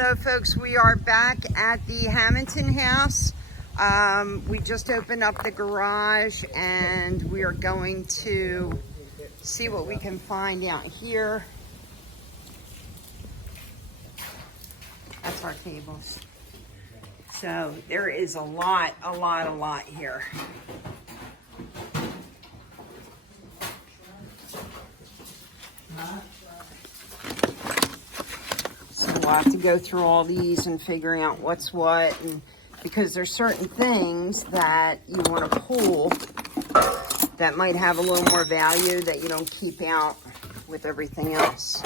Hello folks, we are back at the Hammonton house. We just opened up the garage and we are going to see what we can find out here. That's our tables. So there is a lot here. So we'll have to go through all these and figuring out what's what, and because there's certain things that you want to pull that might have a little more value that you don't keep out with everything else.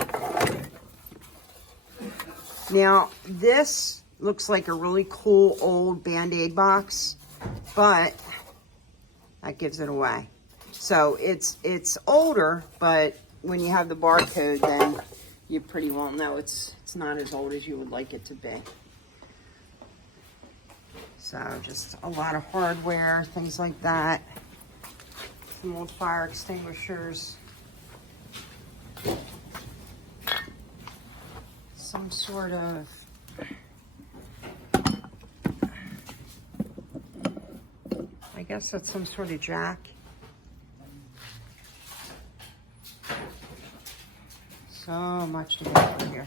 Now, this looks like a really cool old Band-Aid box, but that gives it away. So it's older, but when you have the barcode, then you pretty well know it's not as old as you would like it to be. So just a lot of hardware, things like that. Some old fire extinguishers. Some sort of I guess that's some sort of jack. So much to go through here.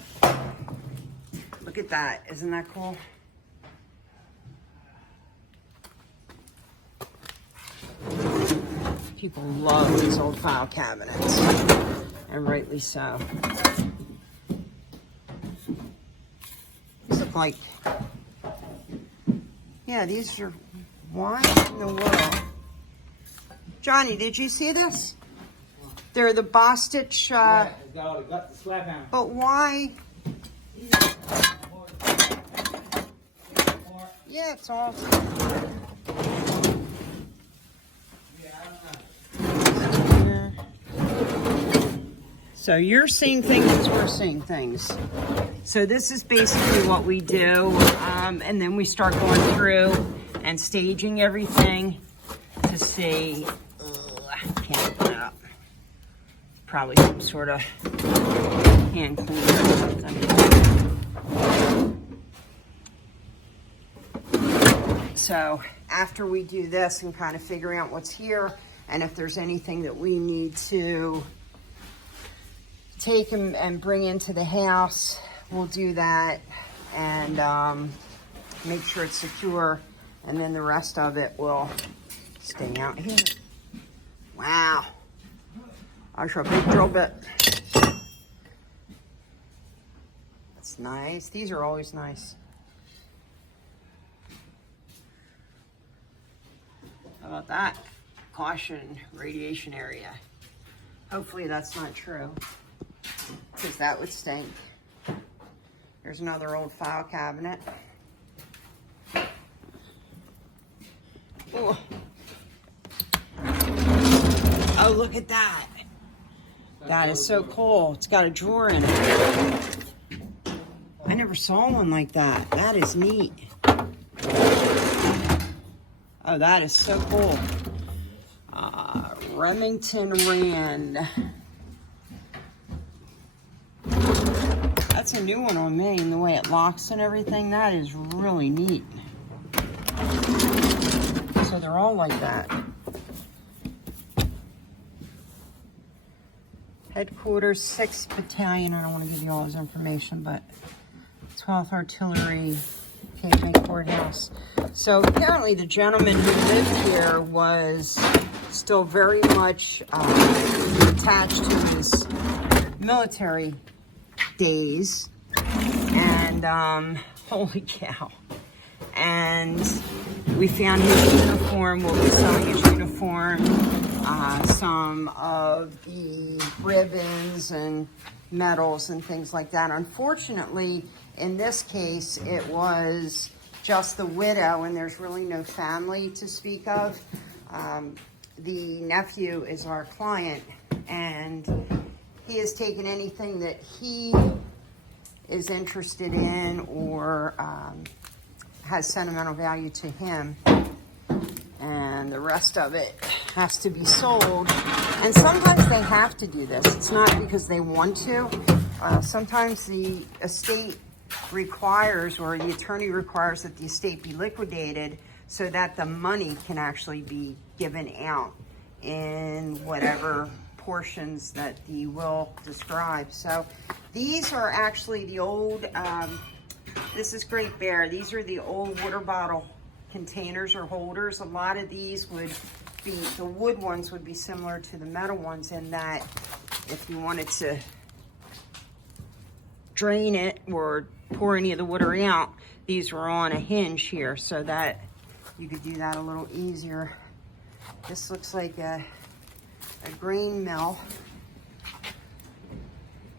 Look at that, isn't that cool? People love these old file cabinets, and rightly so. These look like, yeah, these are, why in the world? Johnny, did you see this? They're the Bostitch, yeah, it's got the slap on. But why? Yeah, it's all. Yeah. So you're seeing things as we're seeing things. So this is basically what we do, and then we start going through and staging everything to see. I can't put it up. Probably some sort of hand cleaner or something. So after we do this and kind of figuring out what's here, and if there's anything that we need to take and bring into the house, we'll do that and make sure it's secure, and then the rest of it will stay out here. Wow. I show a big drill bit. That's nice. These are always nice. How about that? Caution, radiation area. Hopefully that's not true, because that would stink. Here's another old file cabinet. Ooh. Oh, look at that. That is so cool. It's got a drawer in it. I never saw one like that. That is neat. Oh, that is so cool. Remington Rand. That's a new one on me, and the way it locks and everything, that is really neat. So they're all like that. Headquarters, 6th Battalion. I don't want to give you all this information, but 12th Artillery, KJ Courthouse. So apparently the gentleman who lived here was still very much attached to his military days. And holy cow. And we found his uniform. We'll be selling his uniform. Some of the ribbons and medals and things like that. Unfortunately, in this case, it was just the widow, and there's really no family to speak of. The nephew is our client, and he has taken anything that he is interested in or has sentimental value to him, and the rest of it has to be sold. And sometimes they have to do this. It's not because they want to. Sometimes the estate requires, or the attorney requires, that the estate be liquidated so that the money can actually be given out in whatever portions that the will describes. So these are actually the old, this is Great Bear. These are the old water bottle containers or holders. A lot of these would be, the wood ones would be similar to the metal ones in that if you wanted to drain it or pour any of the water out, these were on a hinge here so that you could do that a little easier. This looks like a grain mill.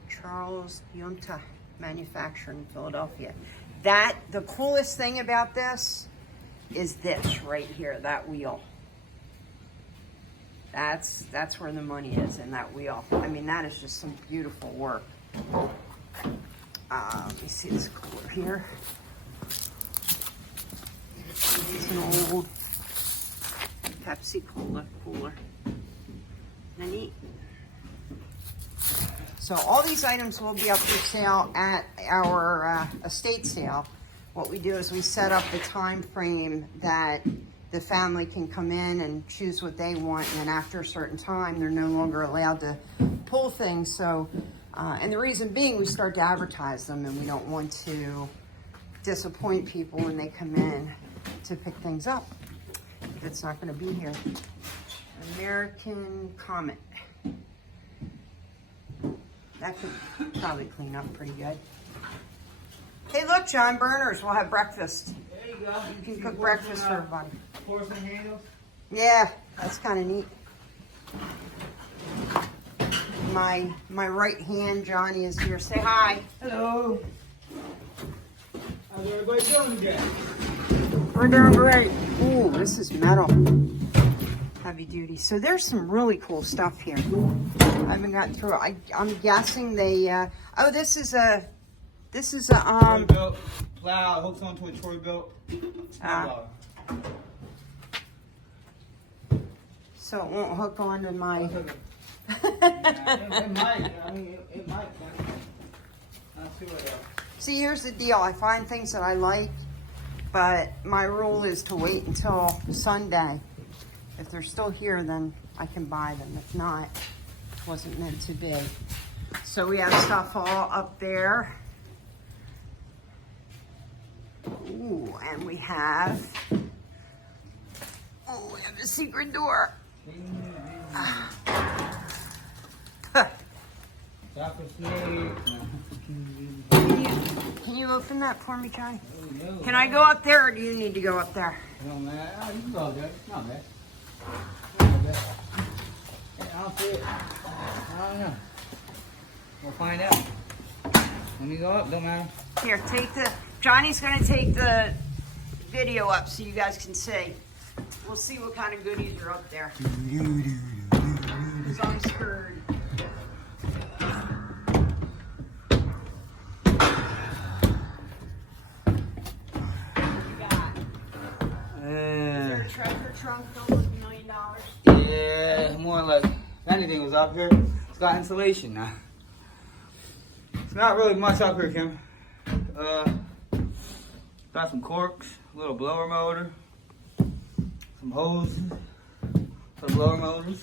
Charles Yunta Manufacturing in Philadelphia. The coolest thing about this is this right here, that wheel. That's where the money is, in that wheel. I mean, that is just some beautiful work. Let me see this cooler here. It's an old Pepsi Cola cooler. Isn't that neat? So all these items will be up for sale at our estate sale. What we do is we set up the time frame that the family can come in and choose what they want, and then after a certain time, they're no longer allowed to pull things. So, and the reason being, we start to advertise them, and we don't want to disappoint people when they come in to pick things up if it's not going to be here. American Comet. That could probably clean up pretty good. Hey, look, John Burners, we'll have breakfast. There you go. You can cook breakfast for everybody. Porcelain handles. Yeah, that's kind of neat. My right hand, Johnny, is here. Say hi. Hello. How's everybody doing today? We're doing great. Ooh, this is metal. Heavy duty. So there's some really cool stuff here. I haven't gotten through it. I'm guessing they, oh, this is a Troy belt, plow, hooks onto a Troy belt. So it won't hook onto my... It might. I mean, it might. I'll see what else. See, here's the deal. I find things that I like, but my rule is to wait until Sunday. If they're still here, then I can buy them. If not, it wasn't meant to be. So we have stuff all up there. Ooh, and we have the secret door. Can you open that for me, Johnny? Can I go up there, or do you need to go up there? No, man. Oh, you can go there. It's not bad. Not bad. Hey, I don't see it. I don't know. We'll find out. Let me go up. Don't matter. Here, Johnny's gonna take the video up so you guys can see. We'll see what kind of goodies are up there. Because I'm scared. Treasure trunk filled with $1 million. Yeah, more like if anything was up here. It's got insulation now. It's not really much up here, Kim. Got some corks, a little blower motor, some hoses for blower motors.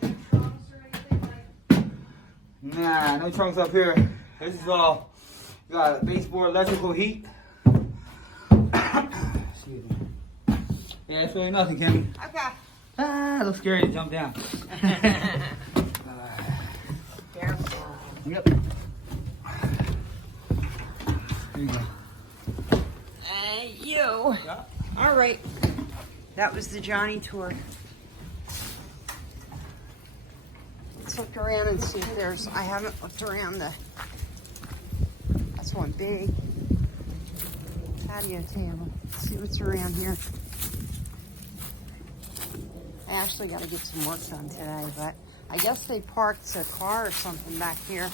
Trunks or anything like? Nah, no trunks up here. This is all, got baseboard electrical heat. Excuse me. Yeah, it's really nothing, Kimmy. Okay. Ah, it looks scary to jump down. Careful. Yep. There you go. Hey, you. Yeah. All right. That was the Johnny tour. Let's look around and see if there's, I haven't looked around that's one big patio table. Let's see what's around here. I actually got to get some work done today, but I guess they parked a car or something back here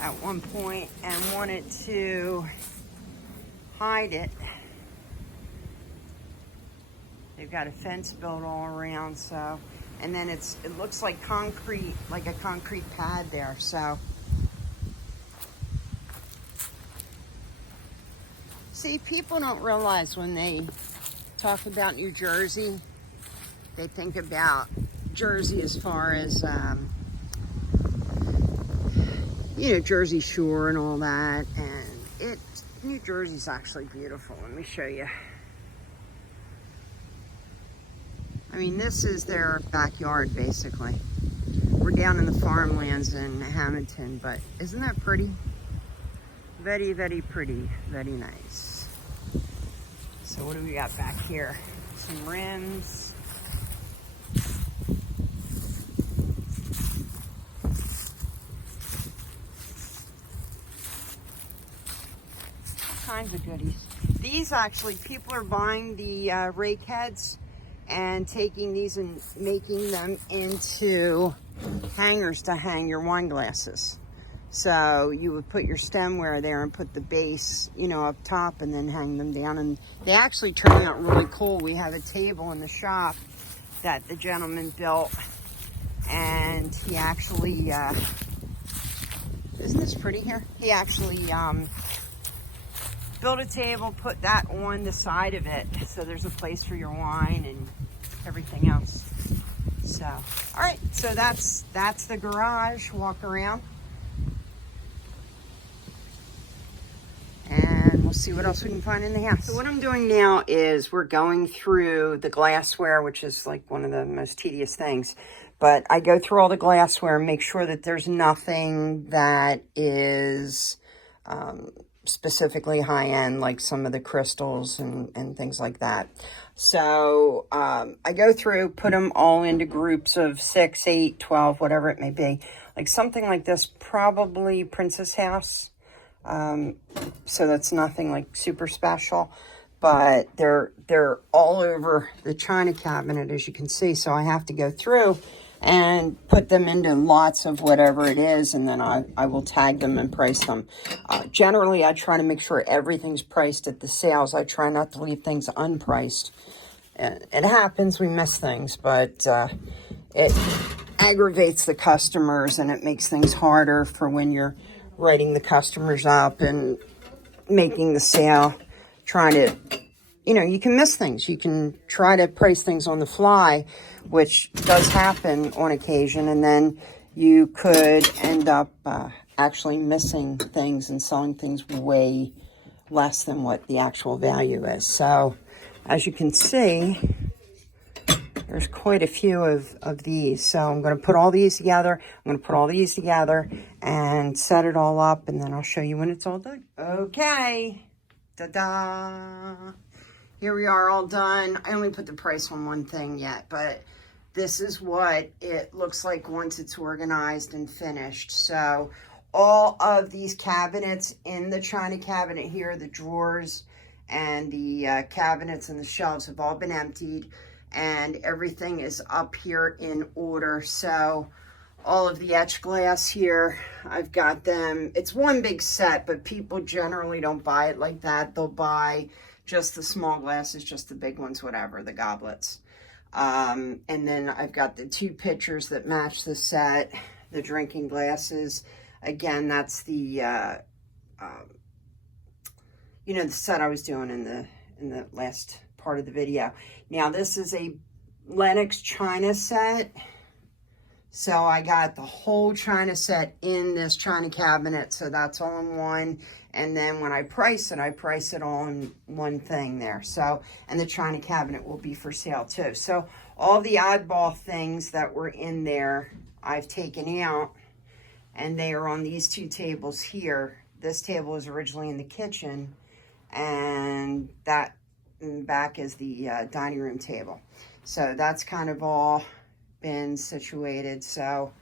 at one point and wanted to hide it. They've got a fence built all around, so, and then it looks like concrete, like a concrete pad there, so. See, people don't realize when they talk about New Jersey, they think about Jersey as far as, you know, Jersey Shore and all that. And New Jersey's actually beautiful. Let me show you. I mean, this is their backyard, basically. We're down in the farmlands in Hammonton, but isn't that pretty? Very, very pretty. Very nice. So what do we got back here? Some rims. All kinds of goodies. These actually, people are buying the rake heads and taking these and making them into hangers to hang your wine glasses. So you would put your stemware there and put the base, you know, up top and then hang them down. And they actually turn out really cool. We have a table in the shop that the gentleman built. And he actually, isn't this pretty here? He actually built a table, put that on the side of it. So there's a place for your wine and everything else. So, all right, so that's the garage. Walk around. And we'll see what else we can find in the house. So what I'm doing now is we're going through the glassware, which is like one of the most tedious things. But I go through all the glassware and make sure that there's nothing that is specifically high-end, like some of the crystals and things like that. So I go through, put them all into groups of 6, 8, 12, whatever it may be. Like something like this, probably Princess House. So that's nothing like super special, but they're all over the china cabinet, as you can see. So I have to go through and put them into lots of whatever it is, and then I will tag them and price them. Generally, I try to make sure everything's priced at the sales. I try not to leave things unpriced. It happens, we miss things, but it aggravates the customers and it makes things harder for when you're writing the customers up and making the sale, trying to, you know, you can miss things. You can try to price things on the fly, which does happen on occasion, and then you could end up actually missing things and selling things way less than what the actual value is. So, as you can see, there's quite a few of these. So I'm going to put all these together. I'm going to put all these together and set it all up, and then I'll show you when it's all done. Okay. Ta-da. Here we are, all done. I only put the price on one thing yet, but this is what it looks like once it's organized and finished. So all of these cabinets in the china cabinet here, the drawers and the cabinets and the shelves have all been emptied, and everything is up here in order. So all of the etched glass here, I've got them. It's one big set, but people generally don't buy it like that. They'll buy just the small glasses, just the big ones, whatever, the goblets. And then I've got the 2 pitchers that match the set, the drinking glasses. Again, that's the, you know, the set I was doing in the last part of the video. Now, this is a Lenox china set. So I got the whole china set in this china cabinet. So that's all in one. And then when I price it all in one thing there. So, and the china cabinet will be for sale too. So all the oddball things that were in there, I've taken out, and they are on these 2 tables here. This table was originally in the kitchen, and that in the back is the dining room table. So that's kind of all been situated. So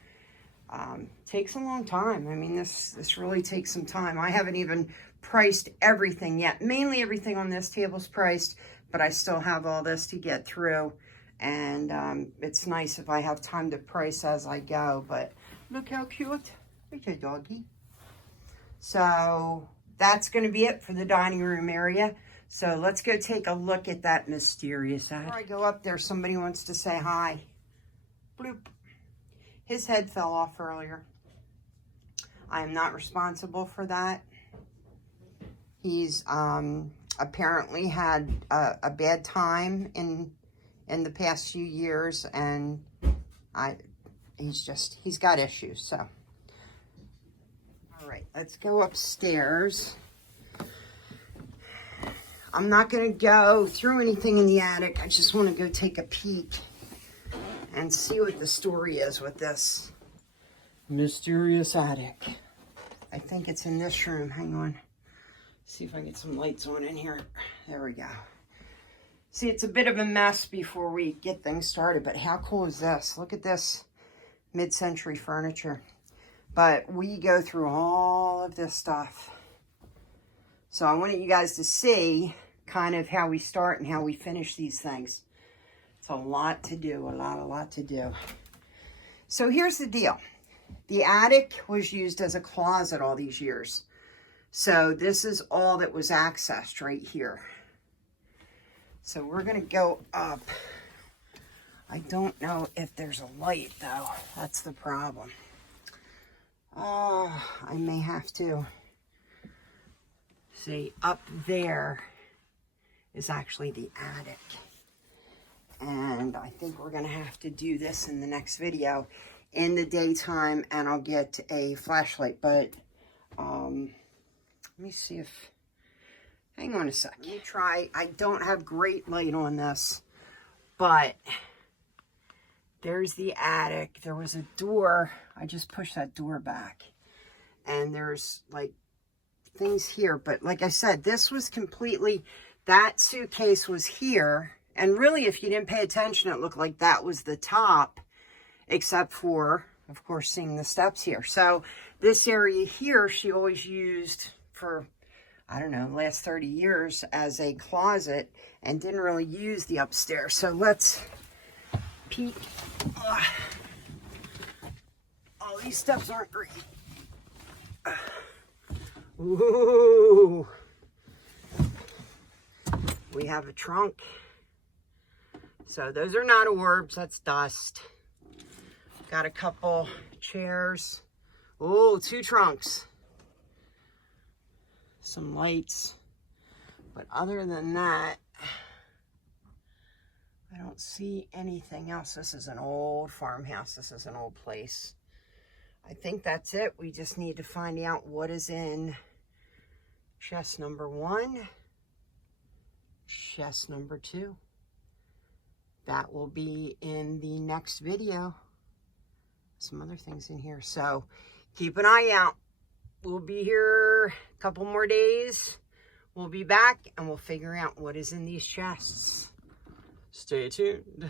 takes a long time. I mean, this really takes some time. I haven't even priced everything yet. Mainly everything on this table's priced, but I still have all this to get through. And it's nice if I have time to price as I go. But look how cute. Look at doggy. So that's going to be it for the dining room area. So let's go take a look at that mysterious ad. Before I go up there, somebody wants to say hi. Bloop. His head fell off earlier. I am not responsible for that. He's apparently had a bad time in the past few years, and he's got issues. So, all right, let's go upstairs. I'm not going to go through anything in the attic. I just want to go take a peek and see what the story is with this mysterious attic. I think it's in this room. Hang on. See if I can get some lights on in here. There we go. See, it's a bit of a mess before we get things started, but how cool is this? Look at this mid-century furniture. But we go through all of this stuff. So I wanted you guys to see kind of how we start and how we finish these things. It's a lot to do, a lot to do. So here's the deal. The attic was used as a closet all these years. So this is all that was accessed right here. So we're going to go up. I don't know if there's a light though. That's the problem. Oh, I may have to. See, up there is actually the attic. And I think we're going to have to do this in the next video in the daytime, and I'll get a flashlight. But let me see if, hang on a sec. Let me try. I don't have great light on this, but there's the attic. There was a door. I just pushed that door back, and there's like things here. But like I said, this was completely, that suitcase was here. And really, if you didn't pay attention, it looked like that was the top, except for, of course, seeing the steps here. So this area here, she always used for, I don't know, the last 30 years as a closet, and didn't really use the upstairs. So let's peek. Oh, these steps aren't great. Ooh. We have a trunk. So those are not orbs, that's dust. Got a couple chairs. Oh, 2 trunks. Some lights. But other than that, I don't see anything else. This is an old farmhouse. This is an old place. I think that's it. We just need to find out what is in chest number 1, chest number 2. That will be in the next video. Some other things in here. So keep an eye out. We'll be here a couple more days. We'll be back and we'll figure out what is in these chests. Stay tuned.